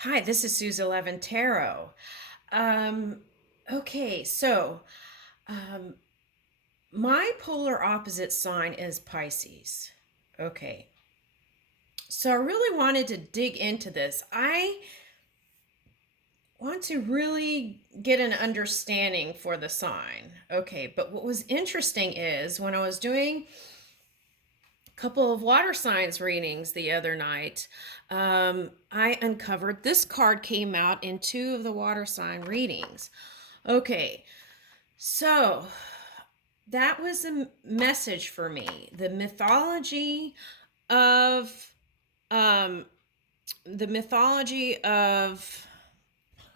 Hi, this is Suze 11 Tarot. Um, okay, so um, my polar opposite sign is Pisces. Okay, so I really wanted to dig into this. I want to really get an understanding for the sign. Okay, but what was interesting is when I was doing couple of water signs readings the other night, I uncovered this card came out in two of the water sign readings. Okay, so that was a message for me. Of um, the mythology of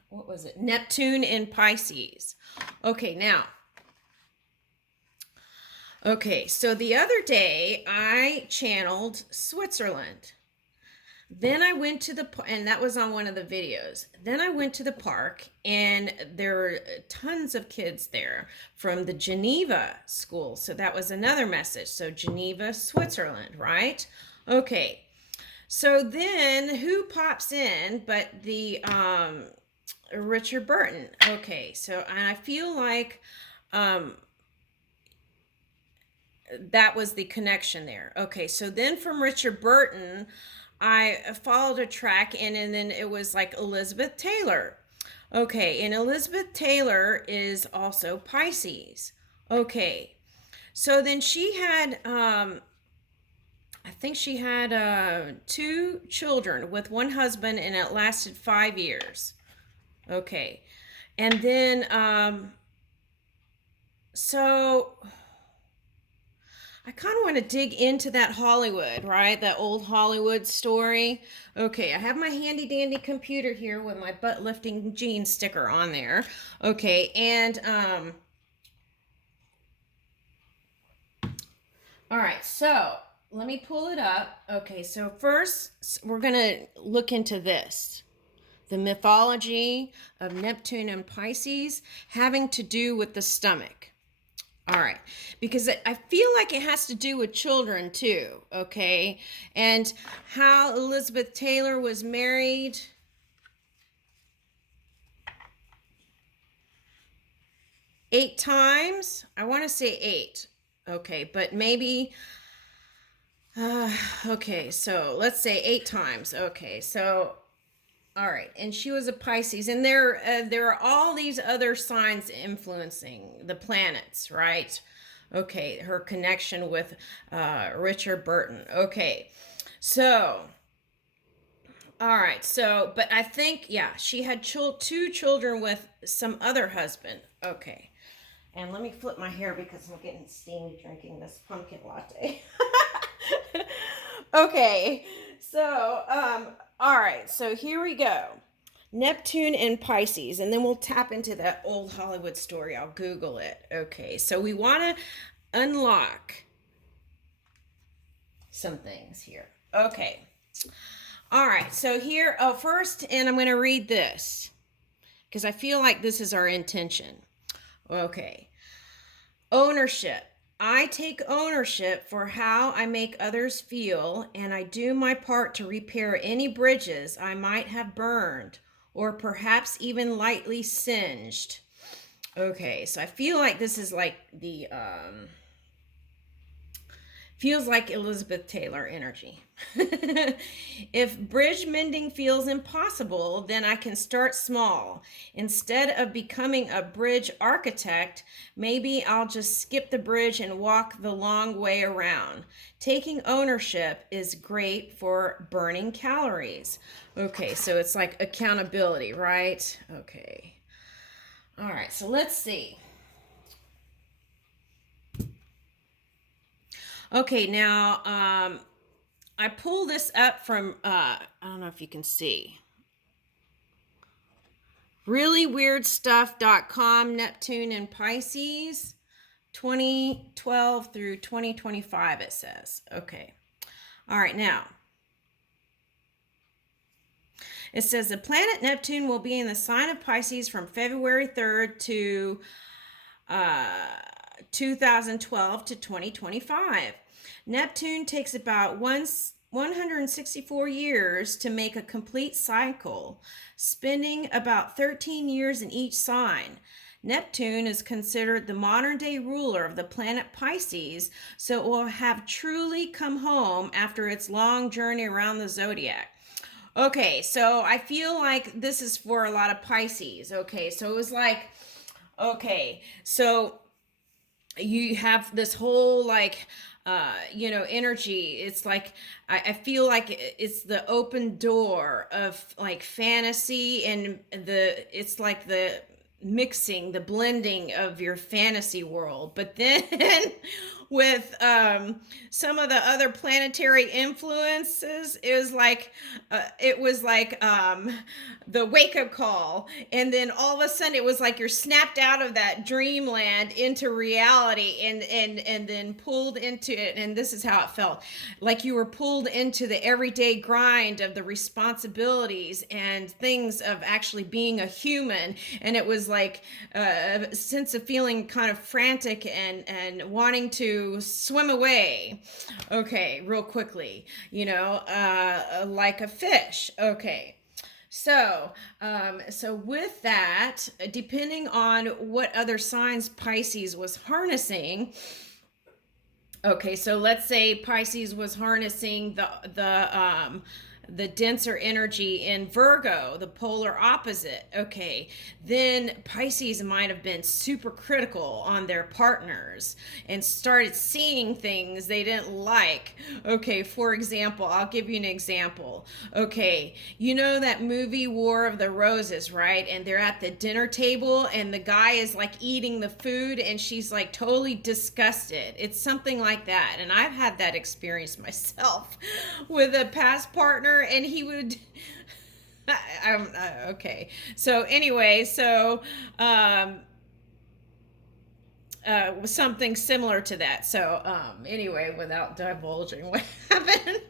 what was it? Neptune in Pisces. Okay, now okay, so the other day I channeled Switzerland. Then I went to and that was on one of the videos. Then I went to the park, and there were tons of kids there from the Geneva school. So that was another message. So Geneva, Switzerland, right? Okay. So then who pops in but the Richard Burton? Okay. So, and I feel like um, that was the connection there. Okay, so then from Richard Burton, I followed a track and then it was like Elizabeth Taylor. Okay, and Elizabeth Taylor is also Pisces. Okay, so then she had, I think she had two children with one husband, and it lasted 5 years. Okay, and then, so I kind of want to dig into that Hollywood, right? That old Hollywood story. Okay, I have my handy dandy computer here with my butt lifting jeans sticker on there. Okay, and all right, so let me pull it up. Okay, so first we're going to look into this. The mythology of Neptune and Pisces having to do with the stomach. All right, because I feel like it has to do with children too, okay? And how Elizabeth Taylor was married 8 times. I want to say 8, okay, but maybe, okay, so let's say 8 times. Okay, so all right, and she was a Pisces, and there are all these other signs influencing the planets, right? Okay, her connection with Richard Burton. Okay, so all right, so but I think yeah, she had two children with some other husband. Okay, and let me flip my hair because I'm getting steamy drinking this pumpkin latte. Okay, so all right, so here we go. Neptune and Pisces, and then we'll tap into that old Hollywood story. I'll Google it. Okay, so we want to unlock some things here. Okay, all right, so here, oh, first, and I'm going to read this because I feel like this is our intention. Okay, ownership. I take ownership for how I make others feel, and I do my part to repair any bridges I might have burned or perhaps even lightly singed. Okay, so I feel like this is like the feels like Elizabeth Taylor energy. If bridge mending feels impossible, then I can start small. Instead of becoming a bridge architect, maybe I'll just skip the bridge and walk the long way around. Taking ownership is great for burning calories. Okay, so it's like accountability, right? Okay. All right, so let's see. Okay, now I pull this up from I don't know if you can see. Reallyweird.stuff.com, Neptune and Pisces, 2012 through 2025 it says. Okay. All right, now it says the planet Neptune will be in the sign of Pisces from February 3rd to uh, 2012 to 2025. Neptune takes about 164 years to make a complete cycle, spending about 13 years in each sign. Neptune is considered the modern day ruler of the planet Pisces, so it will have truly come home after its long journey around the zodiac. Okay, so I feel like this is for a lot of Pisces. Okay, so it was like, okay, so you have this whole like energy. It's like I feel like it's the open door of like fantasy, and it's like the mixing, the blending of your fantasy world, but then with some of the other planetary influences, it was like the wake up call, and then all of a sudden it was like you're snapped out of that dreamland into reality, and then pulled into it. And this is how it felt, like you were pulled into the everyday grind of the responsibilities and things of actually being a human. And it was like a sense of feeling kind of frantic and wanting to swim away, okay, real quickly, like a fish. Okay, so with that, depending on what other signs Pisces was harnessing. Okay, so let's say Pisces was harnessing the denser energy in Virgo, the polar opposite. Okay, then Pisces might have been super critical on their partners and started seeing things they didn't like. Okay, for example, I'll give you an example. Okay, you know that movie War of the Roses, right? And they're at the dinner table and the guy is like eating the food and she's like totally disgusted. It's something like that. And I've had that experience myself with a past partner, and he would okay, so anyway, so something similar to that. So anyway, without divulging what happened.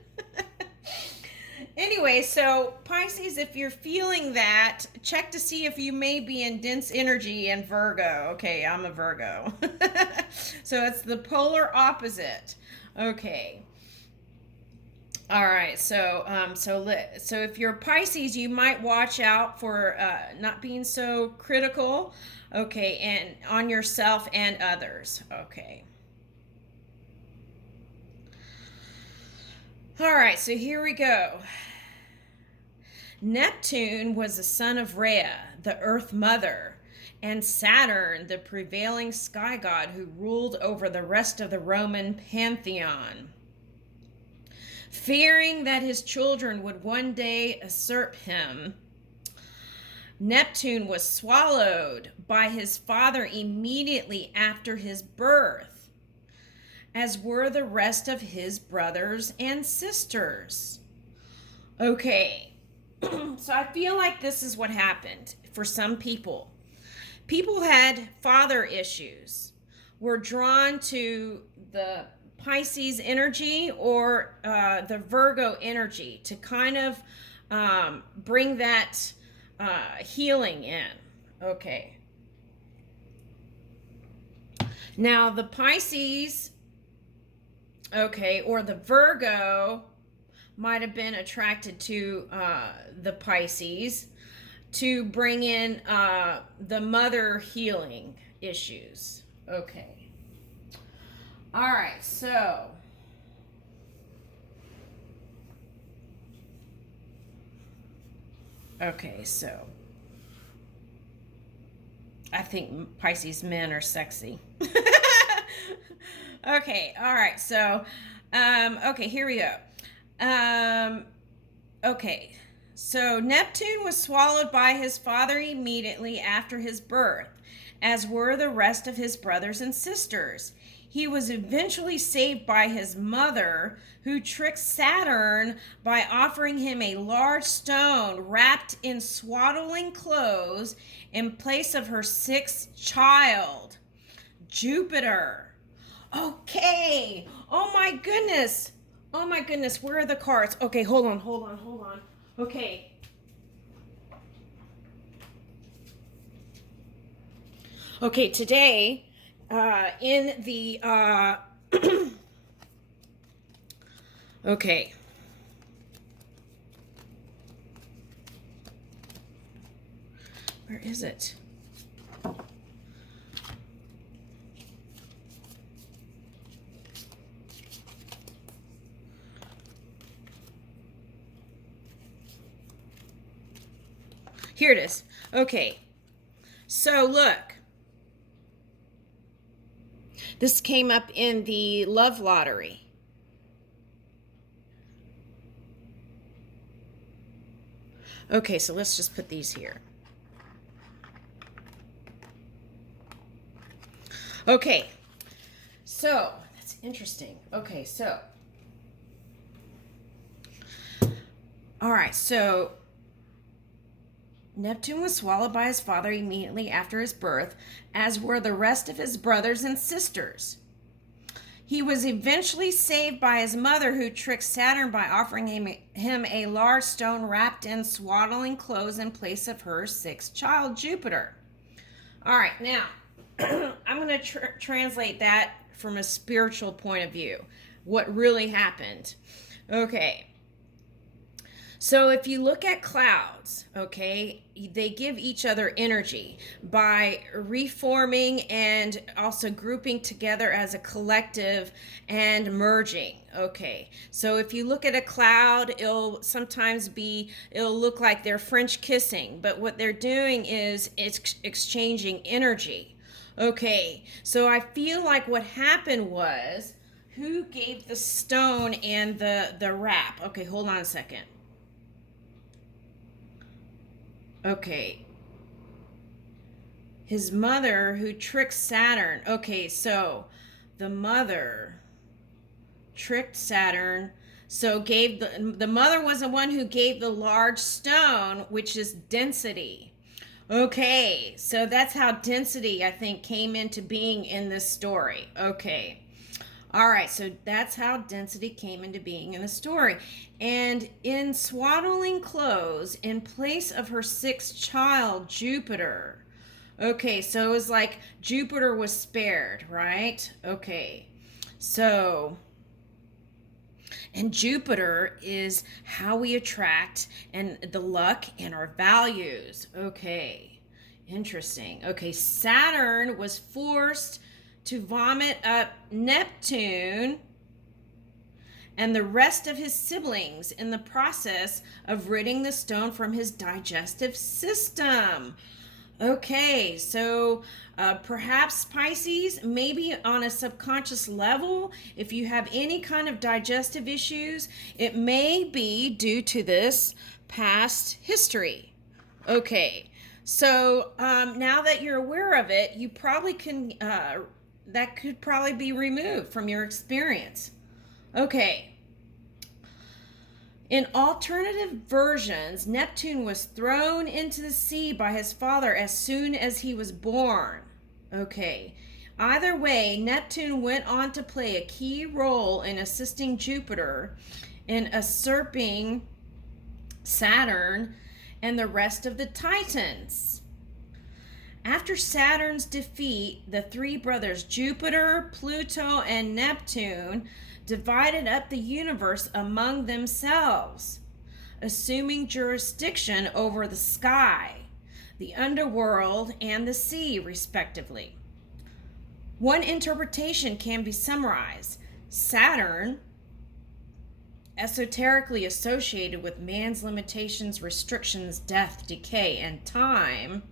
Anyway, so Pisces, if you're feeling that, check to see if you may be in dense energy in Virgo. Okay, I'm a Virgo. So it's the polar opposite. Okay. All right, so if you're Pisces, you might watch out for not being so critical, okay, and on yourself and others. Okay. All right, so here we go. Neptune was the son of Rhea, the Earth Mother, and Saturn, the prevailing sky god who ruled over the rest of the Roman pantheon. Fearing that his children would one day usurp him, Neptune was swallowed by his father immediately after his birth, as were the rest of his brothers and sisters. Okay, so I feel like this is what happened for some people. People had father issues, were drawn to the Pisces energy or the Virgo energy to kind of bring that healing in. Okay. Now, the Pisces, okay, or the Virgo might have been attracted to the Pisces to bring in the mother healing issues. Okay. All right, so I think Pisces men are sexy. Okay, all right, so okay, here we go. Okay, so Neptune was swallowed by his father immediately after his birth, as were the rest of his brothers and sisters. He was eventually saved by his mother, who tricked Saturn by offering him a large stone wrapped in swaddling clothes in place of her sixth child, Jupiter. Okay. Oh my goodness. Oh my goodness. Where are the cards? Okay, hold on. Okay. Okay, today in the okay, Where is it? Here it is. Okay. So look. This came up in the love lottery. Okay, so let's just put these here. Okay, so that's interesting. Okay, so. All right, so Neptune was swallowed by his father immediately after his birth, as were the rest of his brothers and sisters. He was eventually saved by his mother, who tricked Saturn by offering him a large stone wrapped in swaddling clothes in place of her sixth child, Jupiter. All right, now I'm going to translate that from a spiritual point of view. What really happened? Okay. So if you look at clouds, okay, they give each other energy by reforming and also grouping together as a collective and merging. Okay, so if you look at a cloud, it'll look like they're French kissing, but what they're doing is it's exchanging energy. Okay, so I feel like what happened was, who gave the stone and the wrap? Okay, hold on a second. Okay. His mother, who tricked Saturn. Okay, so the mother tricked Saturn. So gave the mother was the one who gave the large stone, which is density. Okay, so that's how density, I think, came into being in this story. Okay. All right, so that's how density came into being in the story. And in swaddling clothes, in place of her sixth child, Jupiter. Okay, so it was like Jupiter was spared, right? Okay, so, and Jupiter is how we attract and the luck and our values. Okay, interesting. Okay, Saturn was forced to vomit up Neptune and the rest of his siblings in the process of ridding the stone from his digestive system. Okay, so perhaps Pisces, maybe on a subconscious level, if you have any kind of digestive issues, it may be due to this past history. Okay, so now that you're aware of it, you probably can, that could probably be removed from your experience. Okay. In alternative versions, Neptune was thrown into the sea by his father as soon as he was born. Okay. Either way, Neptune went on to play a key role in assisting Jupiter in usurping Saturn and the rest of the Titans. After Saturn's defeat, the three brothers Jupiter, Pluto, and Neptune divided up the universe among themselves, assuming jurisdiction over the sky, the underworld, and the sea, respectively. One interpretation can be summarized: Saturn, esoterically associated with man's limitations, restrictions, death, decay, and time,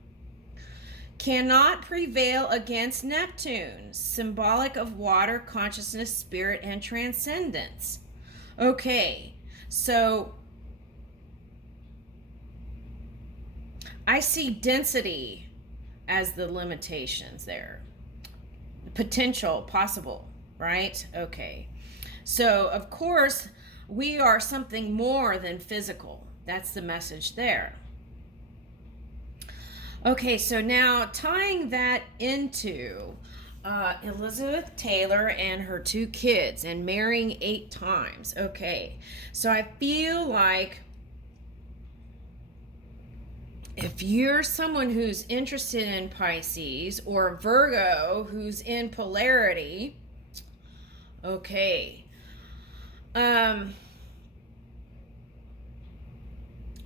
cannot prevail against Neptune, symbolic of water, consciousness, spirit, and transcendence. Okay, so I see density as the limitations there. Potential, possible, right? Okay. So, of course, we are something more than physical. That's the message there. Okay, so now tying that into Elizabeth Taylor and her two kids and marrying 8 times. Okay, so I feel like if you're someone who's interested in Pisces or Virgo who's in polarity, okay,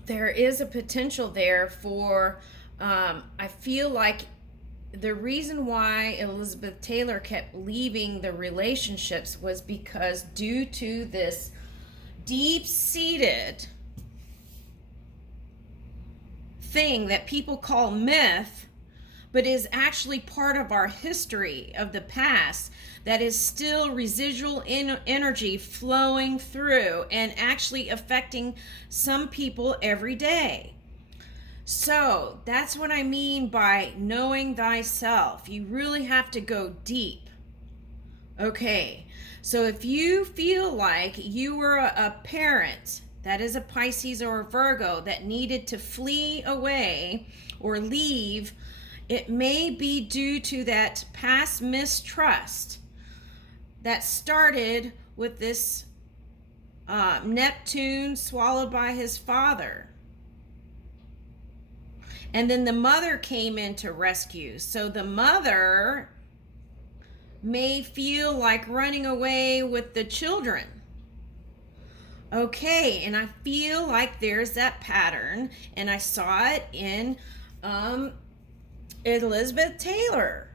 there is a potential there for I feel like the reason why Elizabeth Taylor kept leaving the relationships was because due to this deep-seated thing that people call myth, but is actually part of our history of the past, that is still residual energy flowing through and actually affecting some people every day. So that's what I mean by knowing thyself. You really have to go deep. Okay, so if you feel like you were a parent that is a Pisces or a Virgo that needed to flee away or leave, it may be due to that past mistrust that started with this Neptune swallowed by his father. And then the mother came in to rescue. So the mother may feel like running away with the children. Okay, and I feel like there's that pattern, and I saw it in Elizabeth Taylor.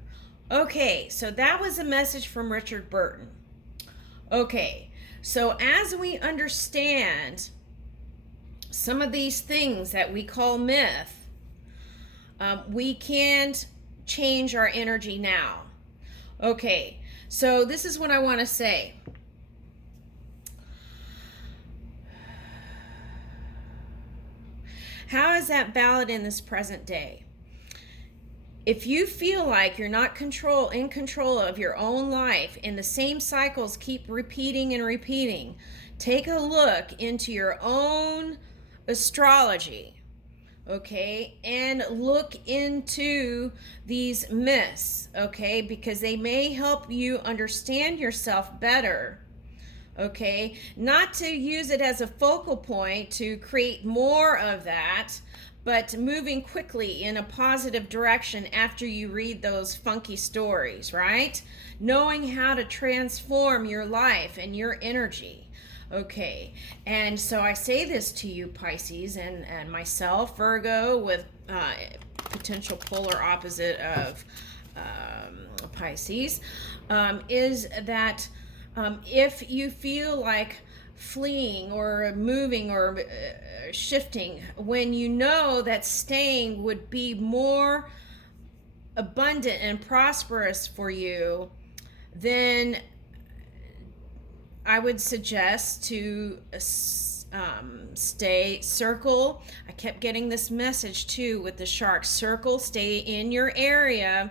Okay, so that was a message from Richard Burton. Okay, so as we understand some of these things that we call myth, we can't change our energy now. Okay, so this is what I want to say. How is that valid in this present day? If you feel like you're not in control of your own life and the same cycles keep repeating and repeating, take a look into your own astrology. Okay, and look into these myths, okay, because they may help you understand yourself better. Okay, not to use it as a focal point to create more of that, but moving quickly in a positive direction after you read those funky stories, right? Knowing how to transform your life and your energy. Okay, and so I say this to you, Pisces, and myself, Virgo, with potential polar opposite of Pisces, is that if you feel like fleeing or moving or shifting, when you know that staying would be more abundant and prosperous for you, then I would suggest to circle. I kept getting this message too with the sharks. Circle, stay in your area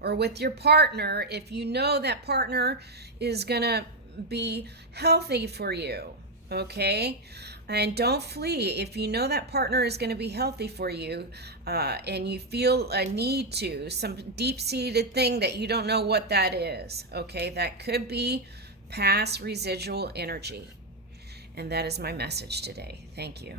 or with your partner if you know that partner is going to be healthy for you. Okay? And don't flee if you know that partner is going to be healthy for you and you feel a need to, some deep-seated thing that you don't know what that is. Okay? That could be past residual energy. And that is my message today. Thank you.